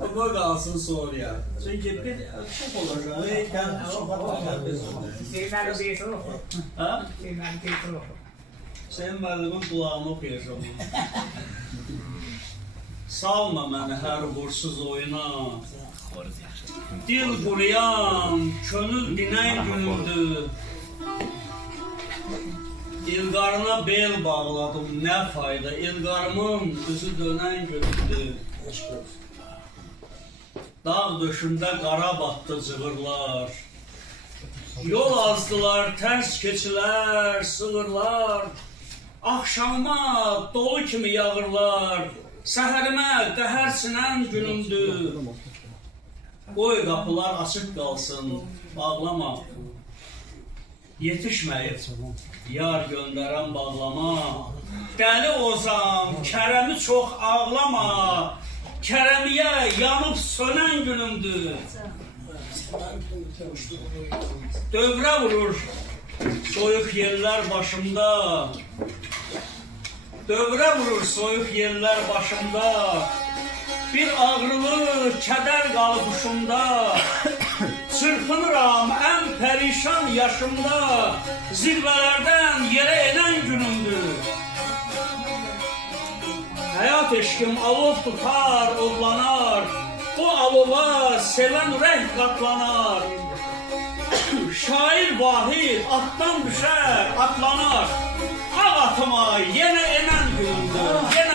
Bu kalsın soruya. Çünkü bir çok olacak. Şeyler değilse oku. Ha? Şeyler değilse oku. Sen müəllimin qulağını oxuyacağım. Salma məni hər vursuz oyuna. Dil quruyan, könül dinən günündür. İlqarına bel bağladım, nə fayda. İlqarımın üzü dönən günündür. Dağ döşündə qara batdı cığırlar. Yol azdılar, tərs keçilər, sığırlar. Axşama dolu kimi yağırlar. Səhərimə qəhər sinən günümdür. Qoy qapılar açıq qalsın, bağlama. Yetişməyib, yar göndərən bağlama. Dəli ozam, kərəmi çox ağlama. Kərəmiyə yanıb sönən günümdür. Dövrə vurur soyuq yerlər başımda. Dövrə vurur soyuq yerlər başımda. Bir ağrılı kədər qalıb uşumda. Çırpınıram ən pərişan yaşımda. Zirvələrdən yerə enən günümdür. Həyat eşkim alov tutar, odlanar. O alova sevən ürək qatlanar. Şair vahid atdan düşər, atlanar. Ağ atıma yenə enən günümdür.